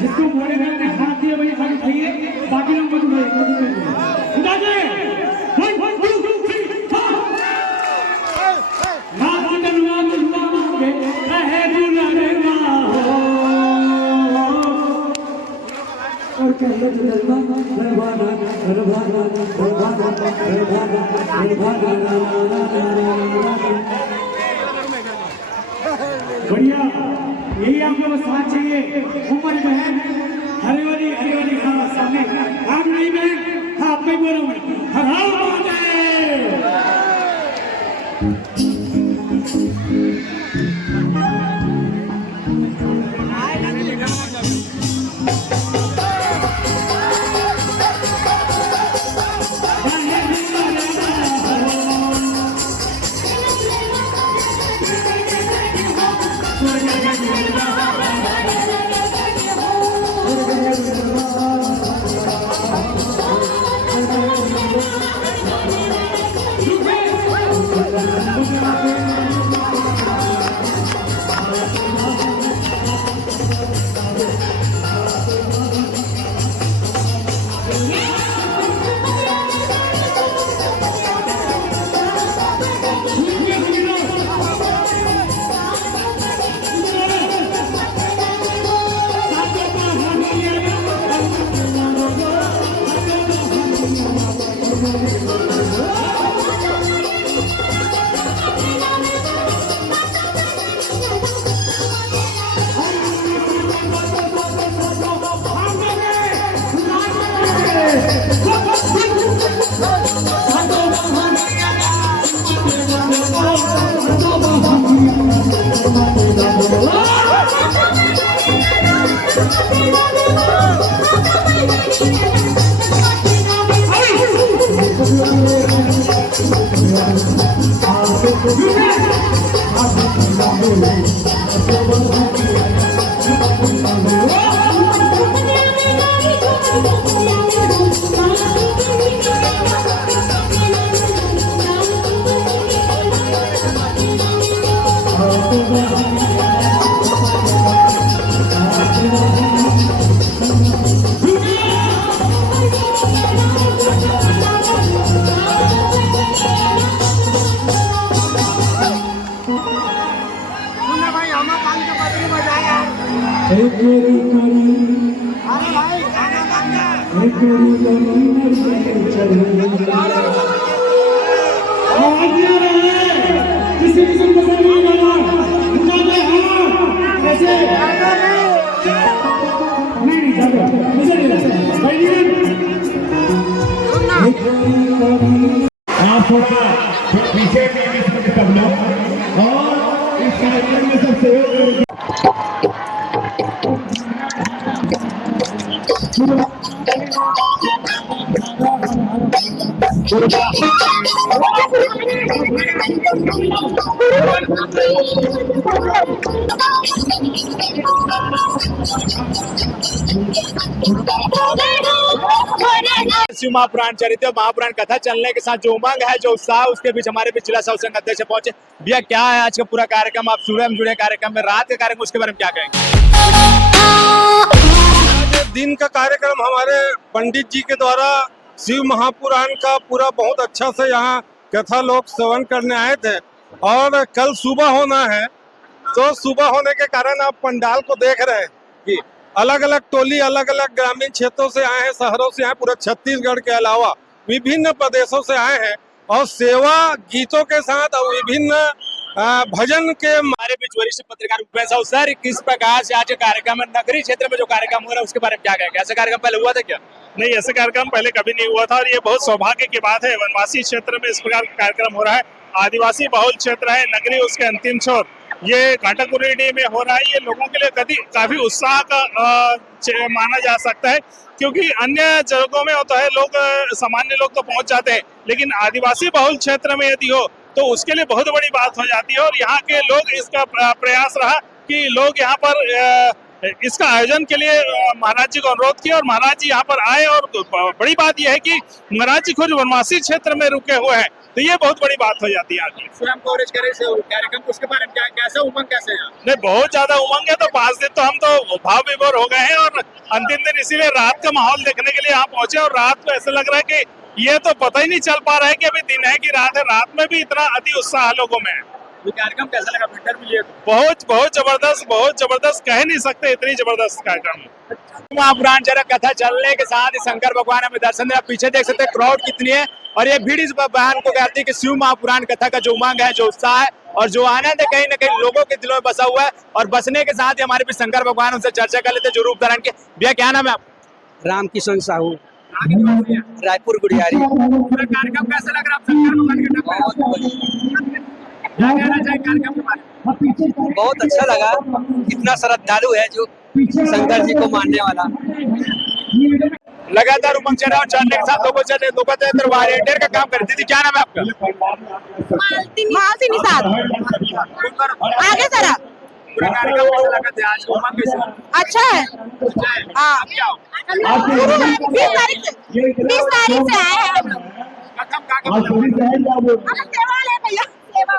जिसको बोले ने हाथ दिए वही खाली खाइए, बाकी लोग मत उठाइए। उठा दे 1 2 3 4 हाथ डलवा मांगे रहे दुलारे माँ और कहले दुलवा दरबाना दरबाना दरबाना दरबाना बढ़िया। यही आप लोग साथ चाहिए। उम्र बहन हरी वाली हाँ सामने आप नहीं बहन हाँ आप नहीं बोलो मैं हराओ पीछे सब लोग और इस कार्यक्रम में सबसे शिव महापुराण चरित्र महापुराण कथा चलने के साथ जो उमंग है, जो उत्साह, उसके बीच हमारे बीच जिला संघ अध्यक्ष पहुंचे। भैया क्या है आज का पूरा कार्यक्रम? आप सुबह में जुड़े कार्यक्रम में, रात का कार्यक्रम, उसके बारे में क्या कहेंगे? दिन का कार्यक्रम हमारे पंडित जी के द्वारा शिव महापुराण का पूरा बहुत अच्छा से यहाँ कथा लोग श्रवण करने आए थे और कल सुबह होना है, तो सुबह होने के कारण आप पंडाल को देख रहे हैं कि अलग अलग टोली अलग अलग ग्रामीण क्षेत्रों से आए हैं, शहरों से आए, पूरे छत्तीसगढ़ के अलावा विभिन्न प्रदेशों से आए हैं और सेवा गीतों के साथ और विभिन्न भजन के हमारे बीच वरिष्ठ पत्रकार भूपेश साहू सर, किस प्रकार से आज के कार्यक्रम में नगरीय क्षेत्र में जो कार्यक्रम हो रहा है उसके बारे में क्या कहेंगे? ऐसा कार्यक्रम पहले हुआ था क्या? नहीं, ऐसा कार्यक्रम पहले कभी नहीं हुआ था और ये बहुत सौभाग्य की बात है। वनवासी क्षेत्र में इस प्रकार का कार्यक्रम हो रहा है। आदिवासी बहुल क्षेत्र है, नगरी उसके अंतिम छोर, ये कांटाकुरिडी में हो रहा है। ये लोगों के लिए काफी उत्साह का माना जा सकता है, क्योंकि अन्य जगहों में होता है लोग सामान्य लोग तो पहुंच जाते हैं, लेकिन आदिवासी बहुल क्षेत्र में यदि हो तो उसके लिए बहुत बड़ी बात हो जाती है। और यहाँ के लोग, इसका प्रयास रहा कि लोग यहाँ पर इसका आयोजन के लिए महाराज जी को अनुरोध किया और महाराज जी यहाँ पर आए। और बड़ी बात यह है कि महाराज जी खुद वनवासी क्षेत्र में रुके हुए हैं, तो ये बहुत बड़ी बात हो जाती है आगे। स्वयं कवरेज करे से कार्यक्रम, उसके बारे में क्या, कैसा उमंग कैसे है? नहीं, बहुत ज्यादा उमंग है। तो 5 दिन तो हम तो भाव विभोर हो गए हैं और अंतिम दिन इसीलिए रात का माहौल देखने के लिए यहाँ पहुंचे। और रात को ऐसा लग रहा है कि ये तो पता ही नहीं चल पा रहा है कि अभी दिन है कि रात है। रात में भी इतना अति उत्साह लोगों में है। ये कार्यक्रम कैसा लगा? फिल्टर भी लिए बहुत जबरदस्त, कह नहीं सकते, इतनी जबरदस्त कार्यक्रम। महापुराण चरक कथा चलने के साथ ही शंकर भगवान हमें दर्शन दिया। पीछे देख सकते हैं क्राउड कितनी है और ये भीड़ इस बयान को कहती है कि शिव महापुराण कथा का जो उमंग है, जो उत्साह है और जो आनंद है, कहीं ना कहीं लोगों के दिलों में बसा हुआ है। और बसने के साथ ही हमारे भी शंकर भगवान, उनसे चर्चा कर लेते जो रूप धारण के। भैया क्या नाम है आपका? रामकिशन साहू, क्या रायपुर गुड़ियारी। पूरा कार्यक्रम कैसा लग रहा है? आप शंकर भगवान के टप्पे क्या कहना चाहिए कार्यक्रम के बारे में? बहुत अच्छा लगा। इतना श्रद्धालु है जो शंकर जी को मानने वाला। लगातार उमंग चल रहा है और चलने के साथ लोगों वॉलेंटियर का काम कर। दीदी क्या नाम है आपका? मालती निसार आगे जरा। पूरा कार्यक्रम कैसा लगा था आज? उमंग कैसा? अच्छा है। हाँ, क्या हो? 20 तारीख से आए हैं हम लोग। कथम का काम हम सेवा ले भैया, सेवा।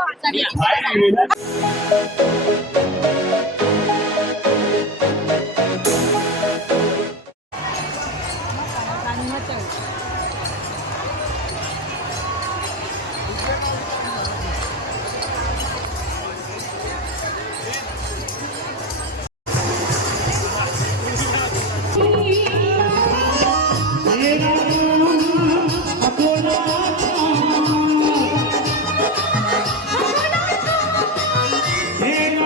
Hey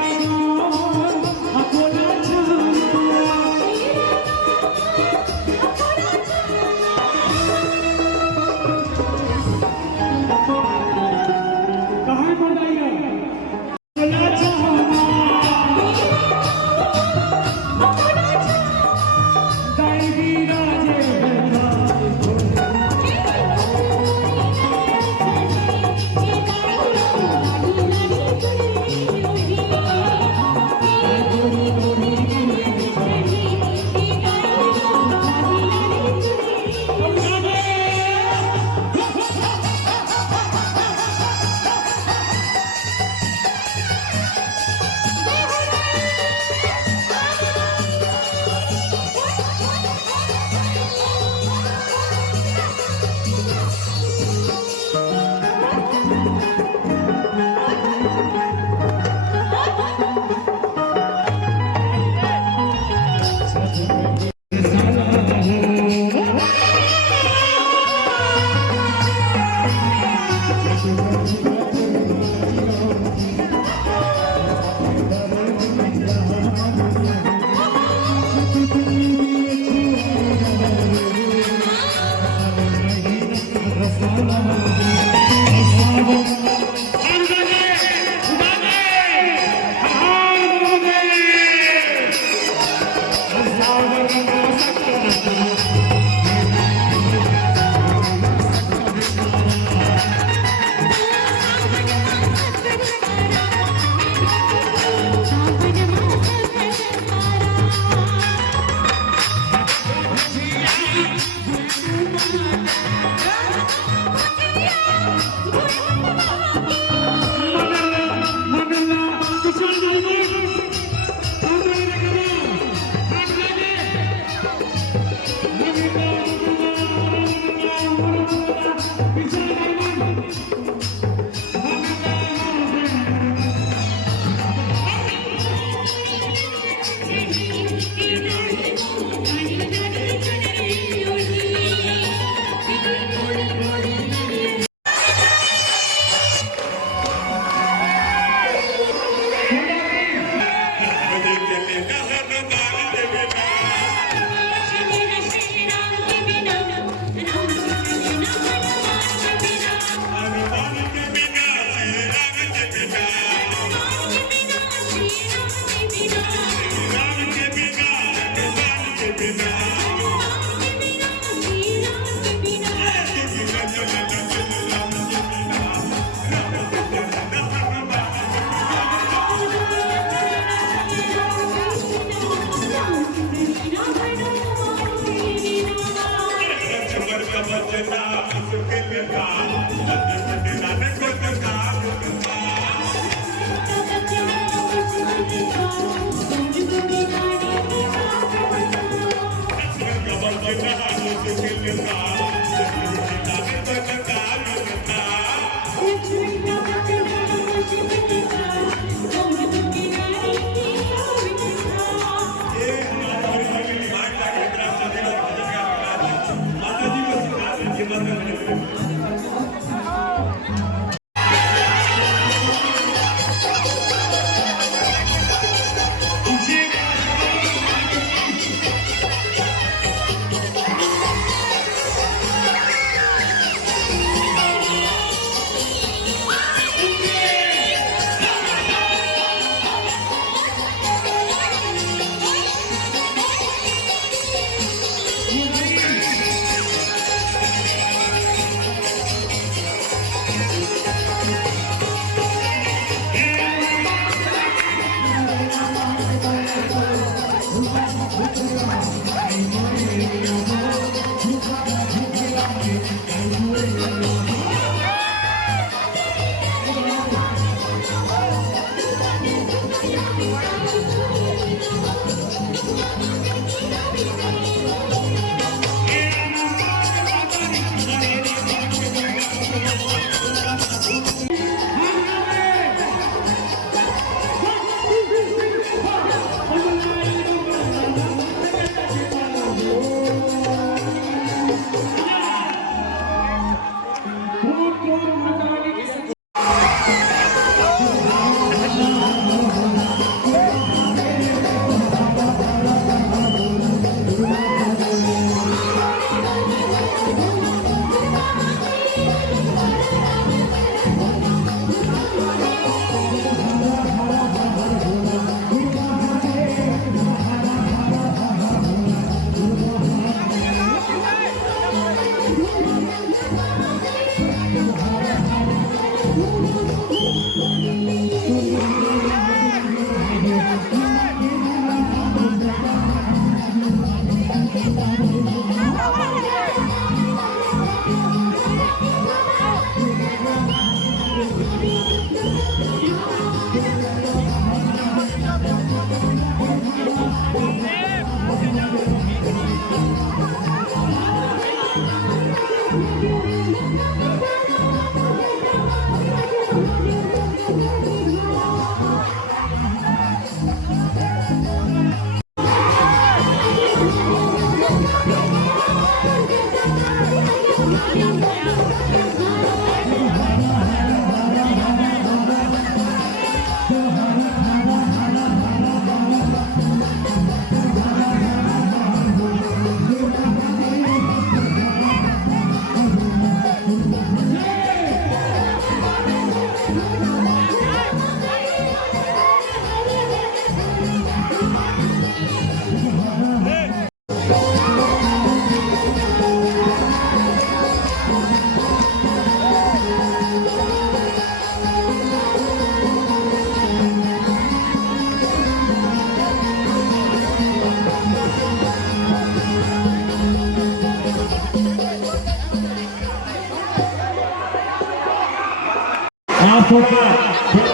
आप थोड़ा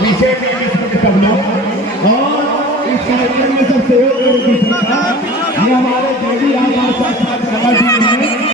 पीछे सब लोग और इस कार्यक्रम में सब सहयोग करें। ये हमारे देवी आवास